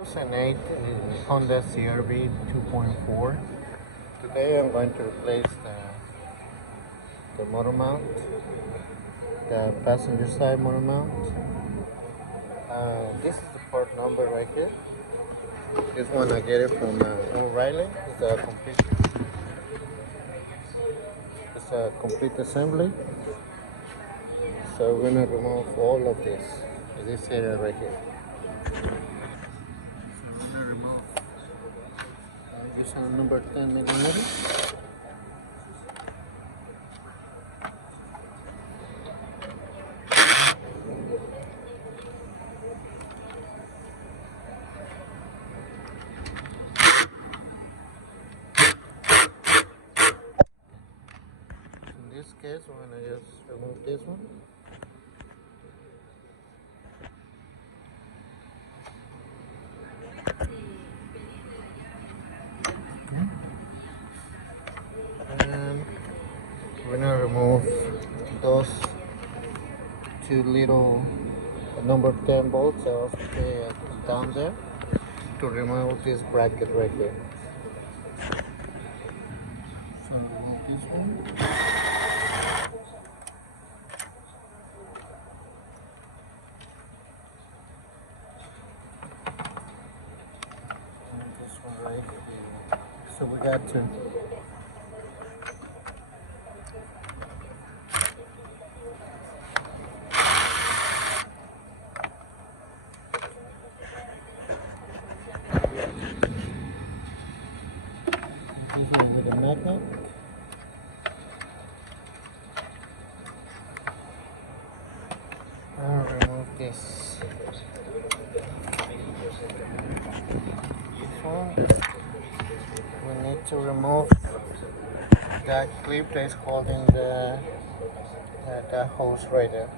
2008 Honda CRV 2.4. Today I'm going to replace the motor mount, the passenger side motor mount. This is the part number right here. This one I get it from O'Reilly. It's a complete assembly. So we're gonna remove all of this area right here. So we're gonna remove this on number 10 millimeter. In this case, we're gonna just remove this one. And we're gonna remove those two little number 10 bolts that also down there to remove this bracket right here. So remove this one. And this one right here. So we got to this one with a magnet. I'll remove this. We need to remove that clip that is holding that hose right there.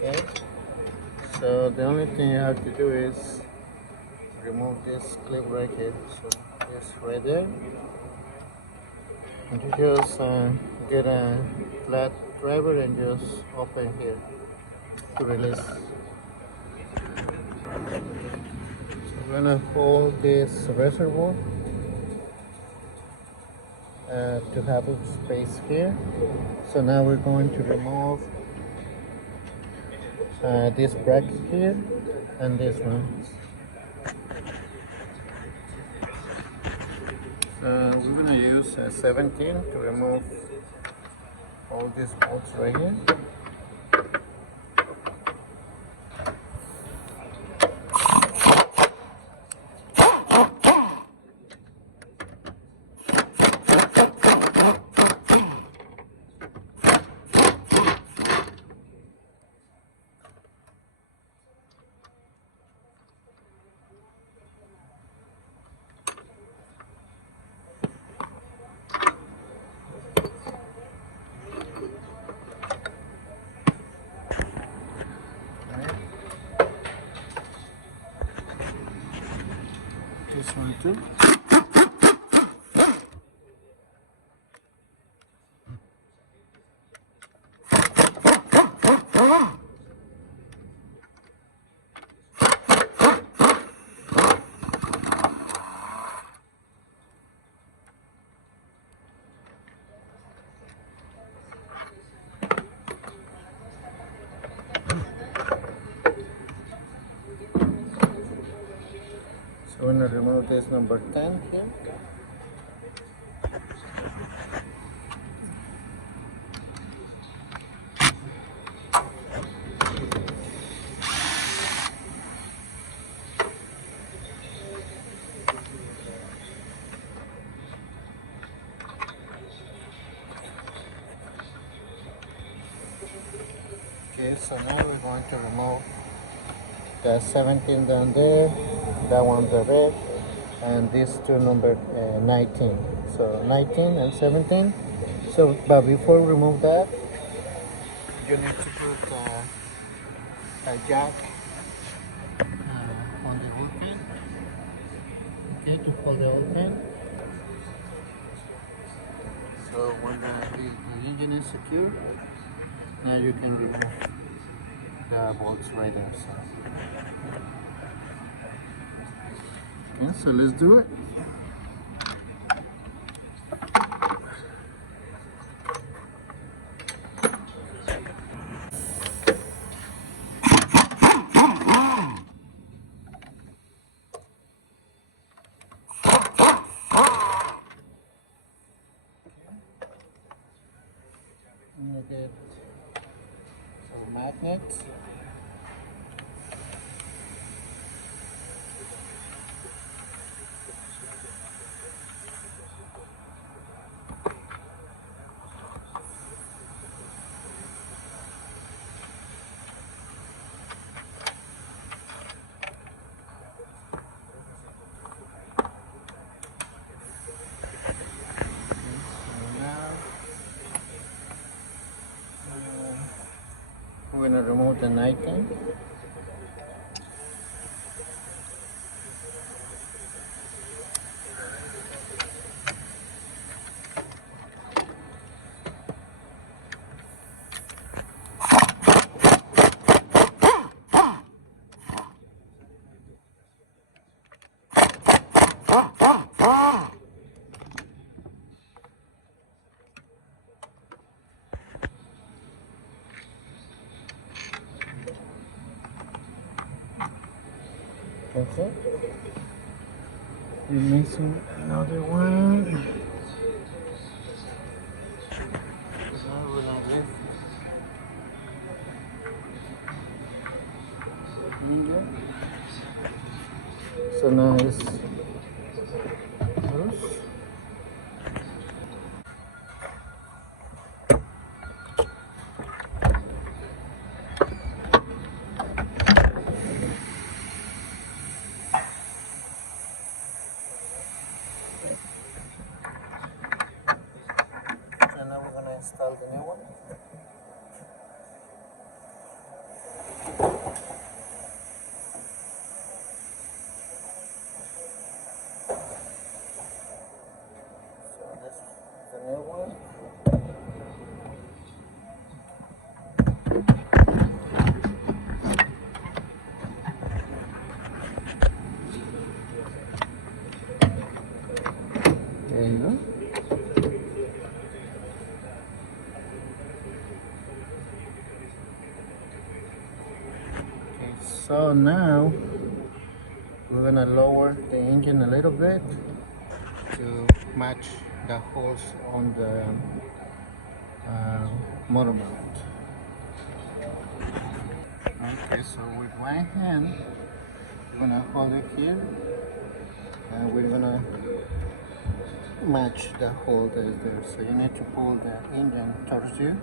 Okay, so the only thing you have to do is remove this clip right here. So this right there, and you just get a flat driver and just open here to release. So we're gonna hold this reservoir to have a space here. So now we're going to remove this bracket here and this one. We're gonna use 17 to remove all these bolts right here. This one too. So we're going to remove this number 10 here. Okay, so now we're going to remove the 17 down there, that one the red, and these two number 19. so 19 and 17. So, but before we remove that, you need to put a jack on the oil pan, okay, to hold the oil pan. So when the engine is secure, now you can remove the bolts right there. So, okay, so let's do it. You get some magnets. So now we're gonna remove the night tank. That's it. We're missing another one. Now we're not left. So now it's loose. So now we're gonna install the new one. So this is the new one. There you go. Okay, so now we're gonna lower the engine a little bit to match the holes on the motor mount. Okay, so with one hand, you're gonna hold it here, and we're gonna match the hole that is there. So you need to pull the engine towards you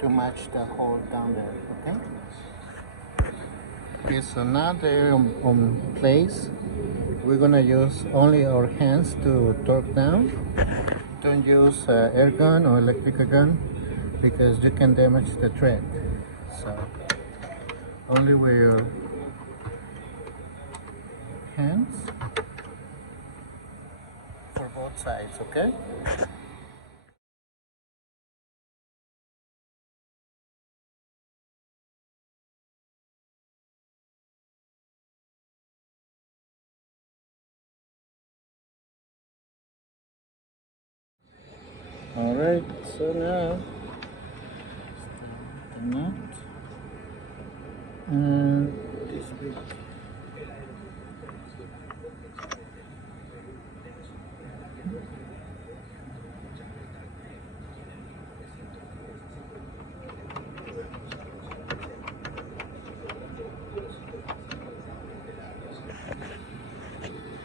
to match the hole down there, okay? Okay, so now they're on place. We're gonna use only our hands to torque down. Don't use air gun or electrical gun because you can damage the thread. So only with your hands for both sides, okay? Alright, so now the nut and this bit.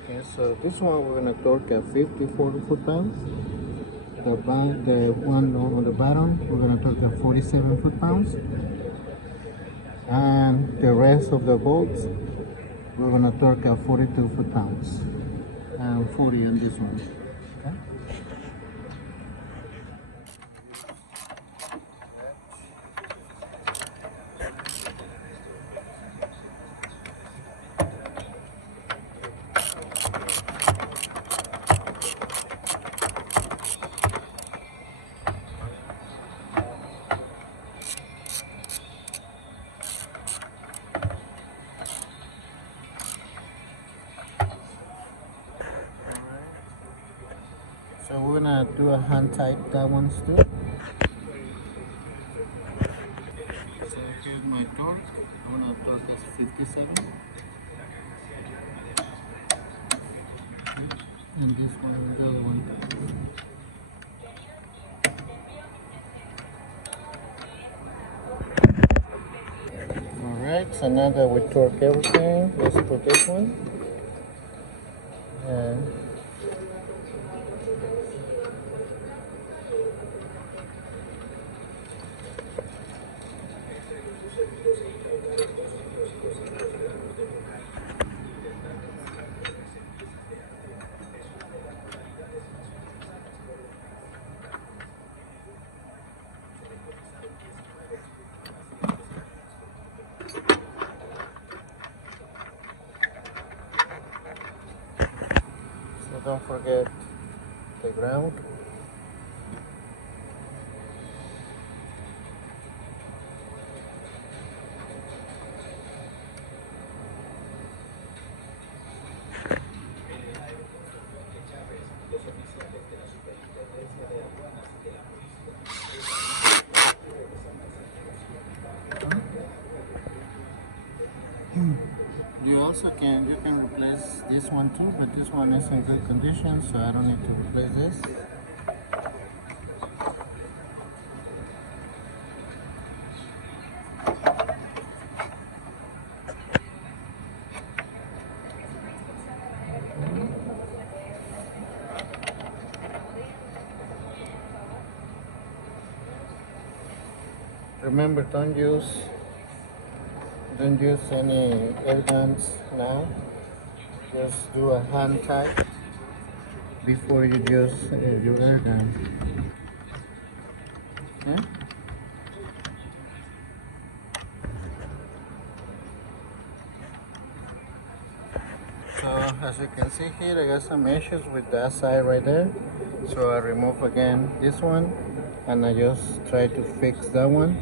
Okay, so this one we're gonna torque at 54 foot-pounds. The one on the bottom, we're gonna torque at 47 foot-pounds. And the rest of the bolts, we're gonna torque at 42 foot-pounds. and 40 on this one. Okay. So we're gonna do a hand tight that ones too. So here's my torque. I'm gonna torque this 57. And this one is the other one. Alright, so now that we torque everything, let's put this one. And so don't forget the ground. You can replace this one too, but this one is in good condition, so I don't need to replace this. Remember, don't use any air guns now. Just do a hand tight before you use your air gun. Okay? So as you can see here, I got some issues with that side right there. So I remove again this one, and I just try to fix that one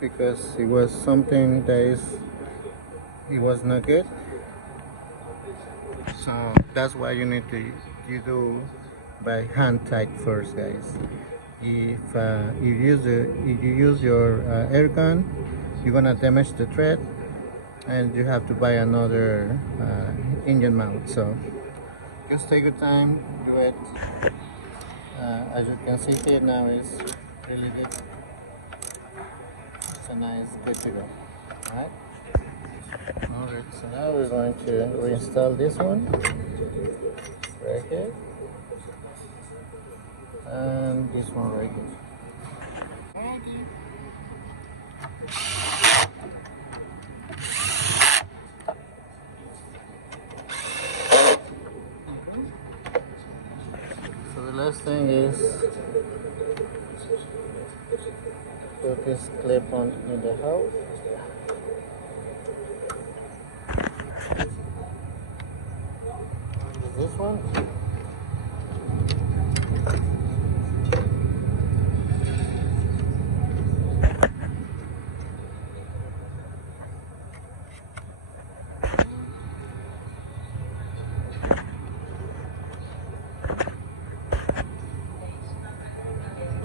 because it was something that it was not good. So that's why you need to do by hand tight first, guys. If you use your air gun, you're gonna damage the thread, and you have to buy another engine mount. So just take your time, do it. As you can see here now, it's really good. It's a nice, good to go. Alright. Alright, so now we're going to reinstall this one right here, and this one right here. So the last thing is put this clip on in the house. This one.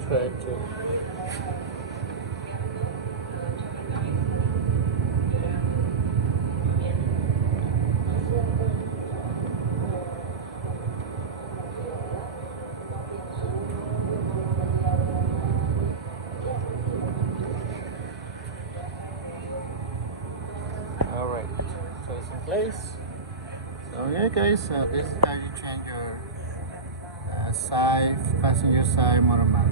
Try to. Alright, so it's in place. So yeah guys, this is how you change your passenger side motor mount.